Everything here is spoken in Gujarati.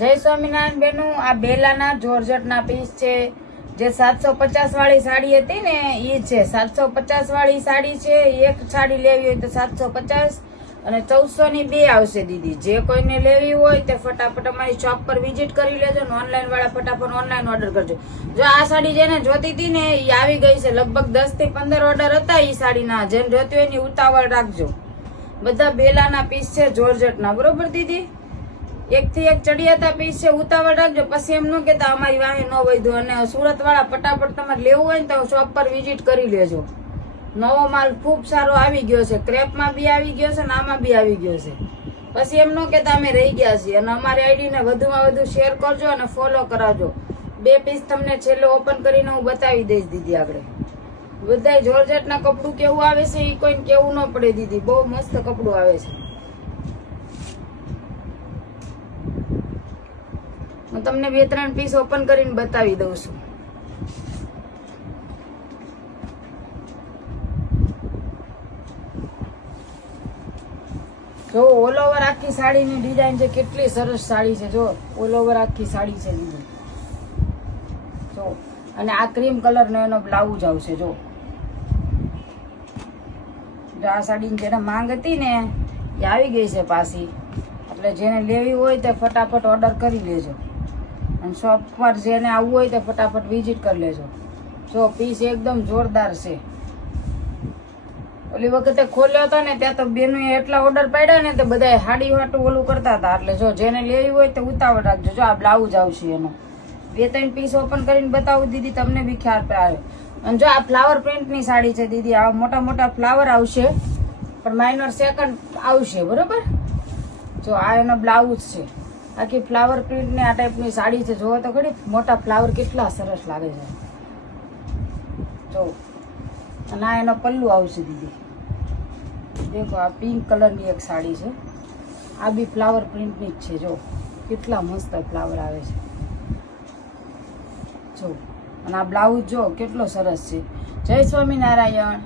જય સ્વામિનારાયણ બેનું, આ બેલાના જોર્જટના પીસ છે. જે 750 વાળી સાડી હતી ને એ છે. 750 વાળી સાડી છે. એક સાડી લેવી હોય તો 750 અને 1400 ની બે આવશે દીદી. જે કોઈને લેવી હોય તે ફટાફટ અમારી શોપ પર વિઝિટ કરી લેજો ને ઓનલાઈન વાળા ફટાફટ ઓનલાઈન ઓર્ડર કરજો. જો આ સાડી જેને જોતી હતી ને એ આવી ગઈ છે. લગભગ 10 થી 15 ઓર્ડર હતા એ સાડીના. જેને જોતી હોય એની ઉતાવળ રાખજો. બધા બેલાના પીસ છે જોર્જટના, બરોબર દીદી? એક થી એક ચડિયાતા પીસ છે, ઉતાવળ રાખજો. પછી એમ ન કેતા અમારી વાહે ન વધ્યું. અને સુરત વાળા ફટાફટ તમારે લેવું હોય ને તો શોપ પર વિઝિટ કરી લેજો. નવો માલ ખૂબ સારો આવી ગયો છે. ક્રેપમાં બી આવી ગયો છે ને આમાં બી આવી ગયો છે. પછી એમ ન કેતા અમે રહી ગયા છીએ. અને અમારી આઈડીને વધુમાં વધુ શેર કરજો અને ફોલો કરાવજો. બે પીસ તમને છેલ્લે ઓપન કરીને હું બતાવી દઈશ દીદી. આગળ બધા જોર્જટના કપડું કેવું આવે છે એ કોઈને કેવું ન પડે દીદી. બહુ મસ્ત કપડું આવે છે. હું તમને 2-3 પીસ ઓપન કરીને બતાવી દઉં છું. જો ઓલ ઓવર આખી સાડીની ડિઝાઇન છે. કેટલી સરસ સાડી છે. જો ઓલ ઓવર આખી સાડી છે દીદી. જો અને આ ક્રીમ કલરનો એનો બ્લાઉઝ આવશે. જો આ સાડીની જેને માંગ હતી ને એ આવી ગઈ છે પાછી. એટલે જેને લેવી હોય તે ફટાફટ ઓર્ડર કરી લેજો. અને શોપ પર જેને આવવું હોય તે ફટાફટ વિઝિટ કરી લેજો. જો પીસ એકદમ જોરદાર છે. ઓલી વખતે ખોલ્યો હતો ને ત્યાં તો બેનો એટલા ઓર્ડર પાડ્યા ને તો બધા હાડી હાટું ઓલું કરતા હતા. એટલે જો જેને લેવી હોય તો ઉતાવળ રાખજો. જો આ બ્લાઉઝ આવશે એનો. 2-3 પીસ ઓપન કરીને બતાવું દીદી, તમને બી ખ્યાલ આવે. અને જો આ ફ્લાવર પ્રિન્ટની સાડી છે દીદી. આ મોટા મોટા ફ્લાવર આવશે પણ માઇનર સેકન્ડ આવશે, બરોબર? જો આ એનો બ્લાઉઝ છે. આખી ફ્લાવર પ્રિન્ટ ને આ ટાઈપની સાડી છે. જોવો તો ખરી મોટા ફ્લાવર કેટલા સરસ લાગે છે. જો અને આ એનો પલ્લુ આવશે દીદી. દેખો આ પિંક કલરની એક સાડી છે. આ બી ફ્લાવર પ્રિન્ટની જ છે. જો કેટલા મસ્ત ફ્લાવર આવે છે. જો અને આ બ્લાઉઝ જો કેટલો સરસ છે. જય સ્વામિનારાયણ.